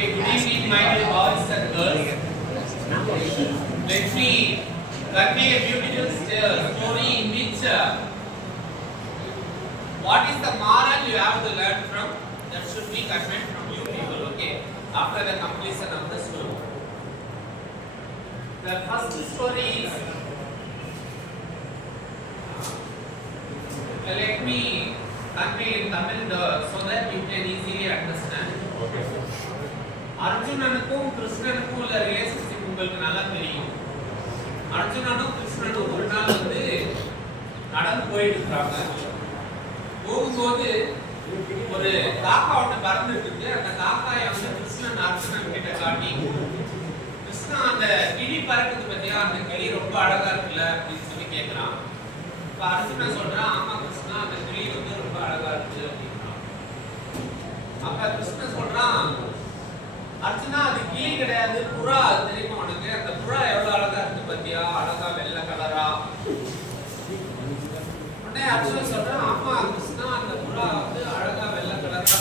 Okay, good evening, my dear boys and girls. Let me convey a beautiful story in which what is the moral you have to learn from that should be conveyed from you people, okay, after the completion of the story. The first story is, let me convey in Tamil so that you can easily understand. Okay. அர்ஜுனனுக்கும் கிருஷ்ணனுக்கும் உள்ள relationship உங்களுக்கு நல்லா தெரியும். அர்ஜுனனும் கிருஷ்ணனும் ஒரு நாள் வந்து நடந்து போயிட்டு இருக்காங்க. போகும்போது ஒரு காக்கா ஒன்று பறந்துட்டு இருக்கு. அந்த காக்காயை வந்து கிருஷ்ணன் அர்ஜுனன் கிட்ட காட்டி, கிருஷ்ணா அந்த கிளி பறக்குது பத்தியா, அந்த கிளி ரொம்ப அழகா இருக்குல்ல அப்படின்னு சொல்லி கேட்கிறான். இப்ப அர்ஜுனன் சொல்றான், ஆமா கிருஷ்ணா அந்த கிளி வந்து ரொம்ப அழகா இருக்கு அப்படின்னா. அப்ப கிருஷ்ணன் சொல்றான், அர்ஜுனா அது கிளி கிடையாது, புறா. அது தெரியுமா உனக்கு? அந்த புறா எவ்வளவு அழகா இருக்கு பத்தியா, அழகா வெள்ளை கலரா. உடனே அர்ஜுனன் சொல்றான், ஆமா கிருஷ்ணா அந்த புறா வந்து அழகா வெள்ளை கலரா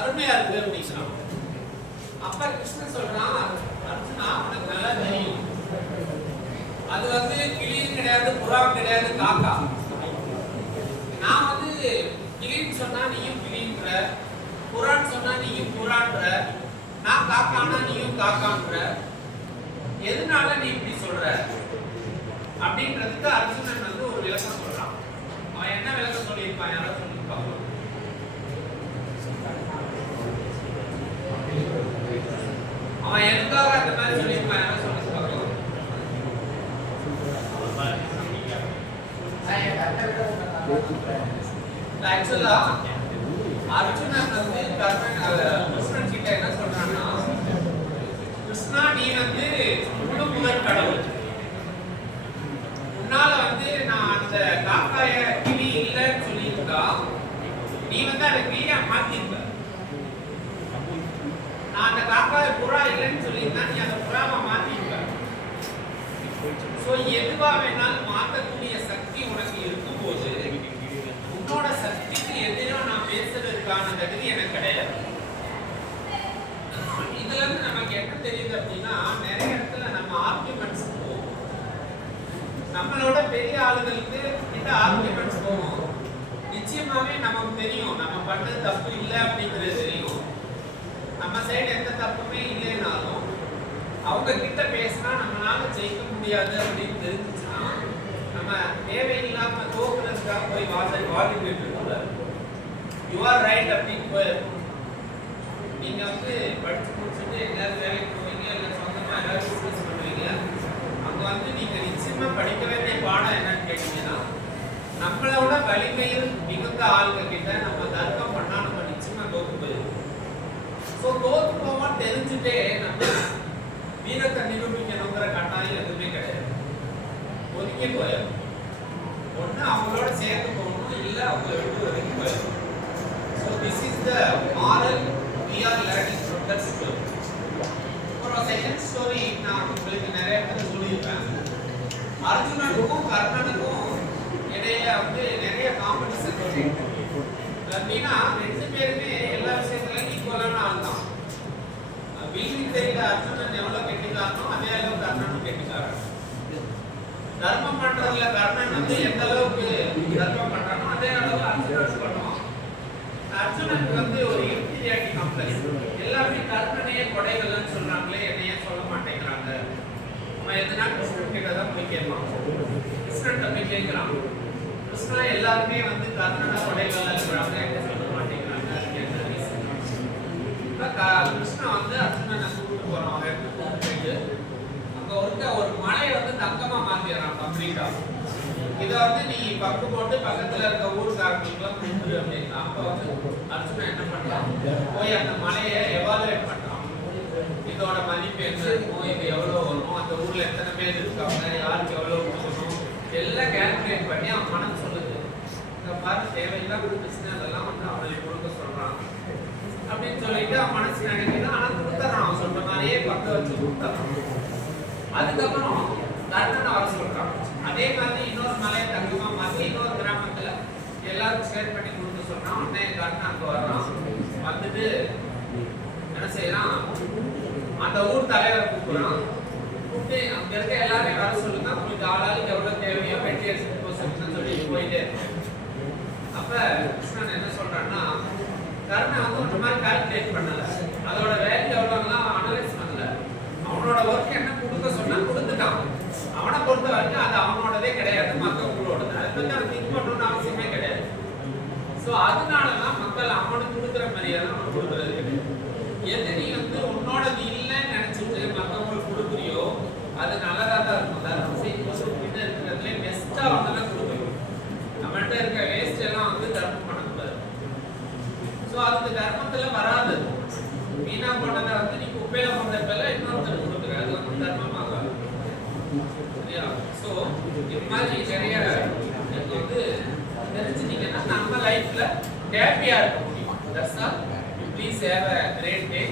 அருமையா இருக்கு அப்படிங்கிறான். அப்ப கிருஷ்ணன் சொல்றான், அர்ஜுனா உனக்கு நல்லா தெரியும், அது வந்து கிளியும் கிடையாது, புறா கிடையாது, காக்கா. நான் வந்து கிளின்னு சொன்னா நீயும் கிளின்ற, புறான்னு சொன்னா நீயும் புறான்ற, நான் காக்கானா நீயும் காக்கான்ற, எதனால நீ இப்படி சொல்ற அப்படின்றதுக்கு அர்ஜுனன் வந்து ஒரு விளக்கம் சொல்றான். அவன் என்ன விளக்கம் சொல்லியிருப்பான், யாரோ சொல்லியிருப்பான்? அவன் எதுக்காக அந்த மாதிரி சொல்லியிருப்பான், யாரோ சொல்லியிருப்பாங்க? ஆக்சுவலா அர்ஜுனன் வந்து கிருஷ்ணன் கிட்ட என்ன சொல்றான்னா, கிருஷ்ணா நீ வந்து முழு முதல் கடவுள், உன்னால வந்து நான் அந்த காக்காய கிளி இல்லைன்னு சொல்லியிருக்கா, நீ வந்து அந்த கிளியா மாத்திருக்க. நான் அந்த காக்காய புறா இல்லைன்னு சொல்லியிருந்தா நீ அந்த புறாவை மாத்திருக்க. சோ எதுவா வேணாலும் மாற்றக்கூடிய சக்தி உனக்கு இருக்கும்போது உன்னோட சக்திக்கு எதிராக நான் பேசுறதுக்கான தகுதி எனக்கு கிடையாது. இதுல இருந்து நமக்கு என்ன தெரியுது அப்படின்னா, நிறைய இடத்துல நம்ம ஆர்குமெண்ட்ஸ் போவோம், நம்மளோட பெரிய ஆளுகளுக்கு இந்த ஆர்குமெண்ட்ஸ் போவோம். நிச்சயமாவே நமக்கு தெரியும் நம்ம பண்ணது தப்பு இல்லை அப்படிங்கிறது தெரியும். நம்ம சைடு எந்த தப்புமே இல்லைனாலும் அவங்க கிட்ட பேசினா நம்மளால ஜெயிக்க முடியாது அப்படின்னு தெரிஞ்சுச்சுன்னா நம்ம தேவையில்லாம தோக்குறதுக்காக போய் வாதிட்டு இருக்கக்கூடாது. யூ ஆர் ரைட் அப்படின்னு போயிருக்கும். நீங்க வந்து படிச்சு முடிச்சுட்டு எங்கேயாவது வேலைக்கு போவீங்க, இல்லை சொந்தமா ஏதாவது பிசினஸ் பண்ணுவீங்க. அங்க வந்து நீங்க நிச்சயமா படிக்க வேண்டிய பாடம் என்னன்னு கேட்டீங்கன்னா, நம்மளோட வலிமையில் மிகுந்த ஆளுங்க கிட்ட நம்ம தர்க்கம் பண்ணா நம்ம நிச்சயமா தோத்து போயிருக்கோம். ஸோ தோத்து போவோம்னு தெரிஞ்சுட்டே நம்ம வீரத்தை நிரூபிக்கணுங்கிற கட்டாயம் எதுவுமே கிடையாது. ஒதுக்கி போயிடும். ஒன்று அவங்களோட சேர்ந்து போகணும், இல்லை அவங்கள விட்டு ஒதுக்கி போயிடும். So this is the moral we are learning from that story. For a second story நான் உங்களுக்கு நிறைய பேர் சொல்லியிருப்பேன். அர்ஜுனனுக்கும் கர்ணனுக்கும் இடையே வந்து நிறைய காம்படிஷன் வரும். அப்படின்னா ரெண்டு பேருமே எல்லா விஷயத்துலையும் ஈக்குவலான ஆள் தான். வீட்டில் தெரியல அர்ஜுனன் எவ்வளவு கெட்டிக்காரனோ அதே அளவு கர்ணனும் கெட்டிக்காரன். தர்மம் பண்றதுல கர்ணன் வந்து எந்த அளவுக்கு தர்மம் பண்றானோ அதே அளவு அர்ஜுனன் பண்ணுவான். அர்ஜுனனுக்கு வந்து ஒரு இன்ஃபீரியாரிட்டி காம்ப்ளெக்ஸ். எல்லாருமே கர்ணனையே கொடைகள்னு சொல்றாங்களே, என்னையே சொல்ல மாட்டேங்கிறாங்க. அவன் எதுனா கிருஷ்ணன் கிட்ட தான் போய் கேட்பான். கிருஷ்ணன் போய் கேட்கிறான், கிருஷ்ணா எல்லாருமே வந்து கர்ணனை கொடைகள் இருக்கிறாங்க, என்ன சொல்ல மாட்டேங்கிறாங்க, அதுக்கு என்ன ரீசன்? கிருஷ்ணா வந்து அர்ஜுனனை கூப்பிட்டு போறான். அவன் கூப்பிட்டு போயிட்டு அங்க ஒரு மலையை வந்து தங்கமா மாத்திடுறான் கம்ப்ளீட்டா. இதை வந்து நீ பக்கு போட்டு பக்கத்துல இருக்க ஊருக்காரங்களுக்குலாம் கொடுத்துரு அப்படின்னா, அப்ப வந்து அர்ஜுனன் என்ன பண்றான், போய் அந்த மலையை எவாலுவேட் பண்றான். இதோட மதிப்பு என்ன இருக்கும், இது எவ்வளவு வரும், அந்த ஊர்ல எத்தனை பேர் இருக்காங்க, யாருக்கு எவ்வளவு கொடுக்கணும், எல்லாம் கால்குலேட் பண்ணி அவன் மனம் சொல்லுது. இந்த மாதிரி தேவையில்லாம பிரச்சனை அதெல்லாம் வந்து அவனுக்கு கொடுக்க சொல்றான் அப்படின்னு சொல்லிட்டு அவன் மனசு நினைக்கிறான். ஆனா கொடுத்துறான், அவன் சொல்ற மாதிரியே பக்க வச்சு கொடுத்துறான். அதுக்கப்புறம் கர்ணனை வர சொல்றான். அதே மாதிரி இன்னொரு மலையை தங்கமா மாற்றி இன்னொரு கிராமத்துல எல்லாரும் ஷேர் பண்ணி கொடுக்க சொல்றான். உடனே கர்ணன் அங்க வர்றான். வந்துட்டு என்ன செய்யறான், அந்த ஊர் தலைவரை கூப்பிடுறான். கூப்பிட்டு அங்க இருக்க எல்லாரையும் வர சொல்லுங்க, உங்களுக்கு ஆளாளுக்கு எவ்வளவு தேவையோ வெட்டி எடுத்துட்டு போக சொல்லுங்கன்னு சொல்லிட்டு போயிட்டே இருக்கான். அப்ப கிருஷ்ணன் என்ன சொல்றான்னா, கர்ணன் வந்து ஒரு மாதிரி கால்குலேட் பண்ணல, அதோட வேல்யூ எவ்வளவுலாம் அனலைஸ் பண்ணல. அவனோட ஒர்க் என்ன கொடுக்க சொன்னா கொடுத்துட்டான். அவனை பொறுத்த வரைக்கும் அது அவனோடதே கிடையாது, மற்றவங்களோடது. அதை பத்தி அவன் திங்க் பண்ணணும்னு அவசியமே கிடையாது. ஸோ அதனாலதான் மக்கள் அவனுக்கு கொடுக்குற மரியாதை அவனுக்கு கொடுக்குறது கிடையாது. எது நீ வந்து உன்னோடது இல்லைன்னு நினைச்சிட்டு மற்றவங்களுக்கு கொடுக்குறியோ அது நல்லதா தான் இருக்கும். தர்மம் செய்யும் கிட்ட இருக்கிறதுல பெஸ்டா அவங்கெல்லாம் கொடுக்கணும். நம்மகிட்ட இருக்க வேஸ்ட் எல்லாம் வந்து தர்மம் பண்ணக்கூடாது. ஸோ அதுக்கு தர்மத்துல வராது. வீணா போட்டதை வந்து நீ குப்பையில போட்டதுல இன்னொருத்தர் கொடுக்குற, அது வந்து தர்மமாக. சரியா? ஸோ இது மாதிரி நிறைய வந்து தெரிஞ்சுட்டீங்கன்னா நம்ம லைஃப்ல ஹாப்பியா இருக்க முடியும். That's all. Please have a great day.